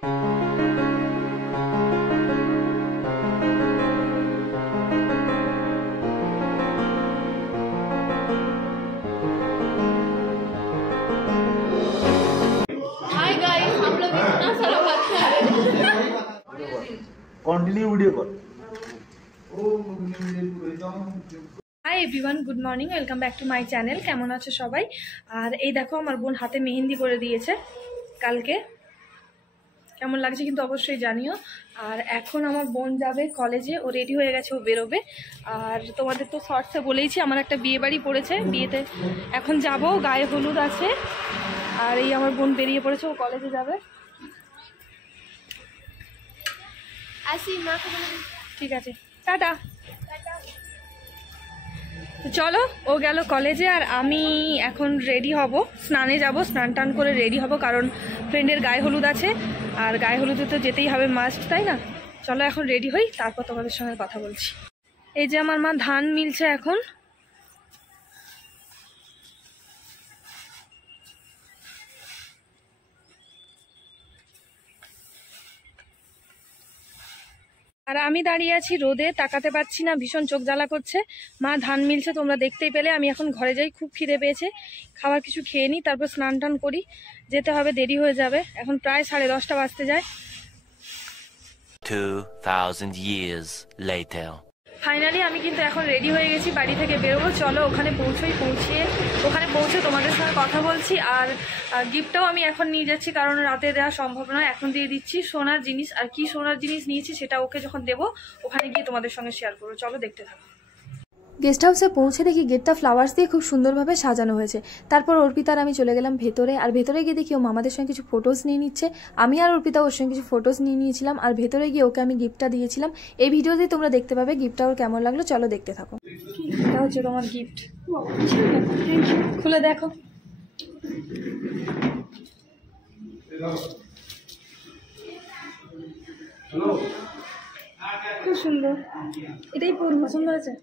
Continue video कर। Hi everyone, good morning, welcome back to my channel. केमन आछो सबाई? और ये देखो आमार बोन हाथे मेहेंदी करे दिएছে কালকে। কেমন লাগছে কিন্তু অবশ্যই জানিও। আর এখন আমার বোন যাবে কলেজে, ও রেডি হয়ে গেছে, ও বেরোবে। আর তোমাদের তো শর্টসে বলেইছি আমার একটা বিয়ে বাড়ি পড়েছে, বিয়েতে এখন যাব, গায়ে হলুদ আছে। আর এই আমার বোন বেরিয়ে পড়েছে, ও কলেজে যাবে। ঠিক আছে, টাটা। তো চলো, ও গেল কলেজে আর আমি এখন রেডি হব, স্নানে যাব, স্নান টান করে রেডি হব, কারণ ফ্রেন্ডের গায়ে হলুদ আছে আর গায়ে হলুদে তো যেতেই হবে মাস্ট, তাই না? চলো এখন রেডি হই, তারপর তোমাদের সঙ্গে কথা বলছি। এই যে আমার মা ধান মিলছে এখন। আর আমি দাঁড়িয়ে আছি রোদে, তাকাতে পারছি না, ভীষণ চোখ জ্বালা করছে। মা ধান মিলছে, তোমরা দেখতেই পেলে। আমি এখন ঘরে যাই, খুব খিদে পেয়েছে, খাবার কিছু খেয়ে নিই, তারপর স্নান টান করি, যেতে হবে, দেরি হয়ে যাবে। এখন প্রায় 10:30 বাজতে যায়। 2000 years later. ফাইনালি আমি কিন্তু এখন রেডি হয়ে গেছি, বাড়ি থেকে বেরোবো। চলো ওখানে ওখানে পৌঁছে তোমাদের সঙ্গে কথা বলছি। আর গিফটটাও আমি এখন নিয়ে যাচ্ছি, কারণ রাতে দেওয়া সম্ভব নয়, এখন দিয়ে দিচ্ছি। সোনার জিনিস, আর কি সোনার জিনিস নিয়েছি সেটা ওকে যখন দেবো ওখানে গিয়ে তোমাদের সঙ্গে শেয়ার করবো। চলো দেখতে থাকো। গেস্ট হাউসে পৌঁছে দেখি গেটটা ফ্লাওয়ার্স দিয়ে খুব সুন্দরভাবে সাজানো হয়েছে। তারপর অর্পিতা আর আমি চলে গেলাম ভেতরে। আর ভেতরে গিয়ে দেখি ও মামাদের সঙ্গে কিছু ফটোস নিয়ে নিচ্ছে। আমি আর অর্পিতা ওর সঙ্গে কিছু ফটোস নিয়ে নিয়েছিলাম। আর ভেতরে গিয়ে ওকে আমি গিফটটা দিয়েছিলাম। এই ভিডিওতে তোমরা দেখতে পাবে গিফটটা ওর কেমন লাগলো। চলো দেখতে থাকো। এটা হচ্ছে তোমার গিফট, খুলে দেখো। খুব সুন্দর, এটাই পরবো। পছন্দ হয়েছে?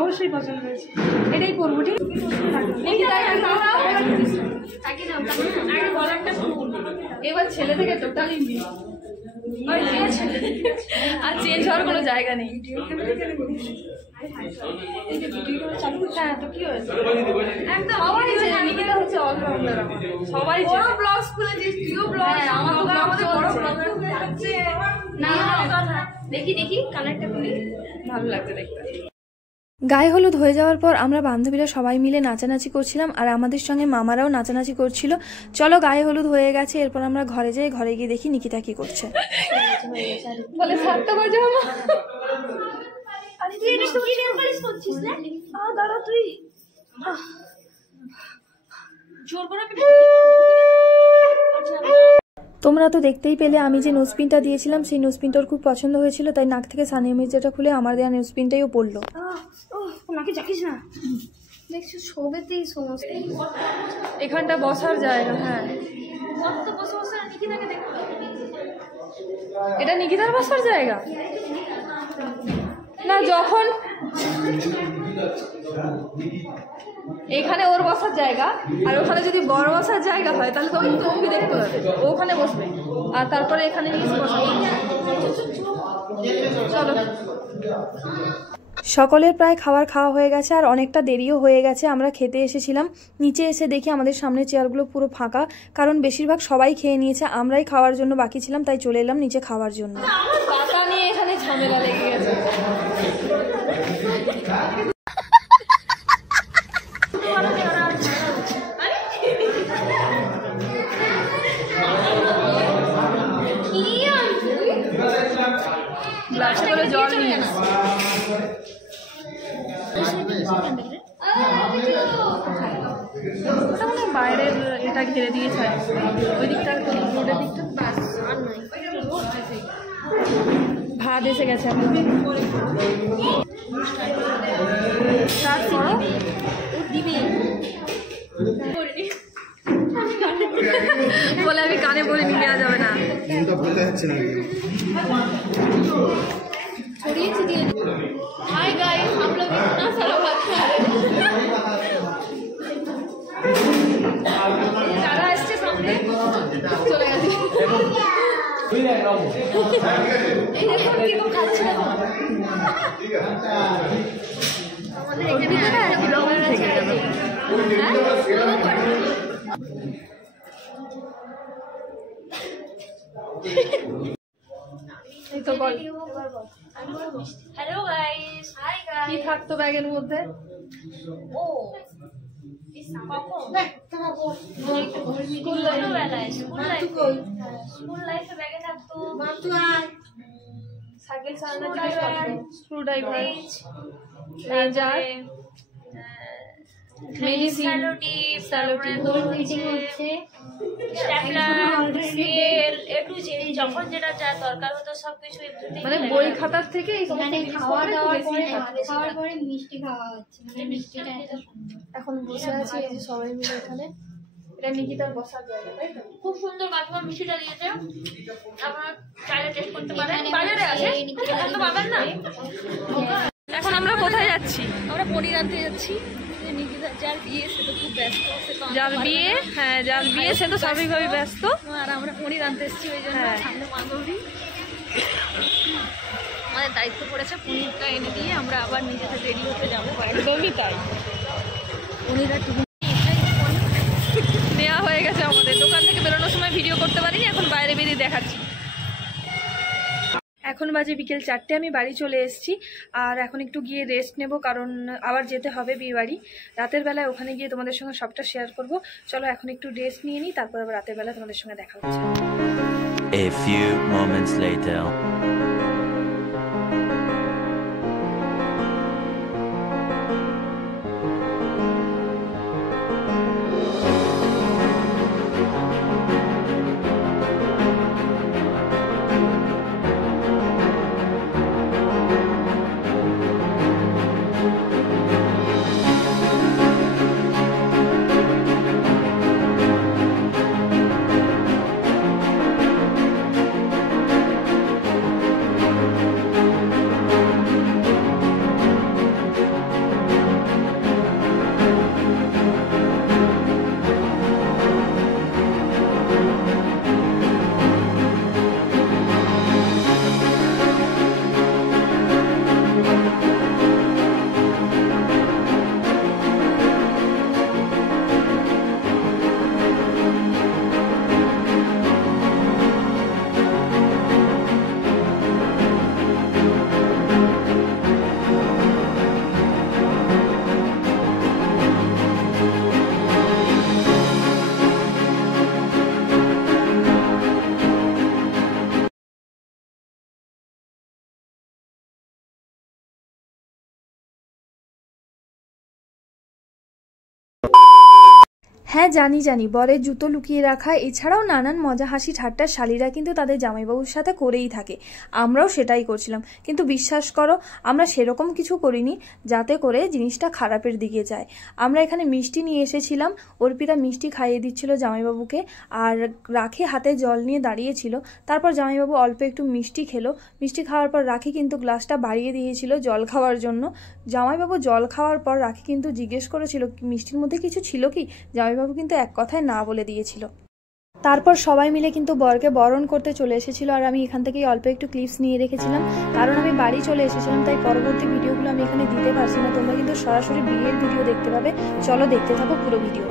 অবশ্যই পছন্দ হয়েছে, এটাই পরবো। ঠিক এবার ছেলে থেকে টোটালি আর চেঞ্জ হওয়ার কোনো জায়গা নেই। হ্যাঁ, তো কি হয়েছে? একদম সবাই চেনে, নিকিতা হচ্ছে অলরাউন্ডার। সবাই বড় ব্লগস খুলেছিস তুইও, ব্লগ আমার তো আমাদের বড় ব্লগার হয়ে যাচ্ছে। না দেখি কানেরটা খুলি, ভালো লাগছে দেখতে। গায়ে হলুদ হয়ে যাওয়ার পর আমরা বান্ধবীরা সবাই মিলে নাচানাচি করছিলাম, আর আমাদের সঙ্গে মামারাও নাচানাচি করছিল। চলো গায়ে হলুদ হয়ে গেছে, এরপর আমরা ঘরে যাই। ঘরে গিয়ে দেখি নিকিতা কি করছে। বলে সাতটা বাজে আমার। তোমরা তো দেখতেই পেলে আমি যে নোজপিনটা দিয়েছিলাম সেই নোজপিনটা ওর খুব পছন্দ হয়েছিল, তাই নাক থেকে সানিয়া মির্জাটা খুলে আমার দেওয়া নোজপিনটাইও পড়লো। নাকি জাকিস না, দেখছো সবেতেই সমস্ত। এখানটা বসার জায়গা। হ্যাঁ, এটা নিকিতার বসার জায়গা না। যখন এখানে ওর বসার জায়গা, আর ওখানে যদি বড় বসার জায়গা হয় তাহলে তখন তুমি দেখতে পাবে, ওখানে বসবে, আর তারপরে এখানে বসাবে। চলো। সকলের প্রায় খাওয়া হয়ে গেছে, আর অনেকটা দেরিও হয়ে গেছে। আমরা খেতে এসেছিলাম, নিচে এসে দেখি আমাদের সামনে চেয়ারগুলো পুরো ফাঁকা, কারণ বেশিরভাগ সবাই খেয়ে নিয়েছে, আমরাই খাওয়ার জন্য বাকি ছিলাম, তাই চলে এলাম নিচে খাওয়ার জন্য। পাতা নিয়ে এখানে ঝামেলা লেগে গেছে। জল নিয়ে বাইরের এটা ঘিরে দিয়েছে, ওই দিকটা রোডের দিকটা ভাত এসে গেছে। বলে আমি কানে বলিনি, নেওয়া যাবে না। हाय गाइस, हम लोग इतना सारा भात खा रहे हैं। যারা আসছে সামনে চলে গেছে। Hello guys, hi guys. কি থাকতো ব্যাগের মধ্যে? ও স্কুল লাইফে ব্যাগে থাকতো সাইকেল চালানো, স্ক্রুড্রাইভার, রেজার, মেডিসিন, যখন যেটা যা দরকার হতো সবকিছু মানে বই খাতার থেকে খাওয়া দাওয়ার পরে মিষ্টি খাওয়া হচ্ছে। এখন বসে আছি এই যে সবাই মিলে এখানে। এটা নিকিতার বসার জায়গা, তাই তো? খুব সুন্দর কাকিমা মিষ্টিটা দিয়েছে, আপনারা চাইলে টেস্ট করতে পারেন। বাজারে আছে, এখন তো পাবেন না। এখন আমরা কোথায় যাচ্ছি? আমরা পনির আনতে যাচ্ছি। যার বিয়ে সে তো খুব ব্যস্ত, যার বিয়ে, হ্যাঁ যার বিয়ে সে তো স্বাভাবিকভাবে ব্যস্ত, আর আমরা পনির আনতে এসেছি ওই জন্য। সামনে বান্ধবী, আমাদের দায়িত্ব পড়েছে পনিরটা এনে দিয়ে আমরা আবার নিজেদের রেডি হতে যাবো। একদমই তাই, পনির আর নেওয়া হয়ে গেছে আমাদের। দোকান থেকে বেরোনোর সময় ভিডিও করতে পারিনি, এখন বাইরে বেরিয়ে দেখাচ্ছি। এখন বাজে বিকেল 4টে, আমি বাড়ি চলে এসেছি। আর এখন একটু গিয়ে রেস্ট নেব, কারণ আবার যেতে হবে বিয়ে বাড়ি। রাতের বেলায় ওখানে গিয়ে তোমাদের সঙ্গে সবটা শেয়ার করব। চলো এখন একটু রেস্ট নিয়ে নিই, তারপর আবার রাতের বেলা তোমাদের সঙ্গে দেখা হচ্ছে। A few moments later. হ্যাঁ জানি জানি, বরের জুতো লুকিয়ে রাখা এছাড়াও নানান মজা হাসি ঠাট্টার শালীরা কিন্তু তাদের জামাইবাবুর সাথে করেই থাকে। আমরাও সেটাই করছিলাম, কিন্তু বিশ্বাস করো আমরা সেরকম কিছু করিনি যাতে করে জিনিসটা খারাপের দিকে যায়। আমরা এখানে মিষ্টি নিয়ে এসেছিলাম, অর্পিতা মিষ্টি খাইয়ে দিচ্ছিল জামাইবাবুকে, আর রাখি হাতে জল নিয়ে দাঁড়িয়েছিল। তারপর জামাইবাবু অল্প একটু মিষ্টি খেলো। মিষ্টি খাওয়ার পর রাখি কিন্তু গ্লাসটা বাড়িয়ে দিয়েছিল জল খাওয়ার জন্য। জামাইবাবু জল খাওয়ার পর রাখি কিন্তু জিজ্ঞেস করেছিল মিষ্টির মধ্যে কিছু ছিল কি, জামাইবাবু কিন্তু এক কথায় না বলে দিয়েছিল। তারপর সবাই মিলে কিন্তু বরকে বরণ করতে চলে এসেছিল, আর আমি এখান থেকেই অল্প একটু ক্লিপস নিয়ে রেখেছিলাম, কারণ আমি বাড়ি চলে এসেছিলাম, তাই পরবর্তী ভিডিওগুলো আমি এখানে দিতে পারছি না। তোমরা কিন্তু সরাসরি বিয়ের ভিডিও দেখতে পাবে। চলো দেখতে থাকো পুরো ভিডিও।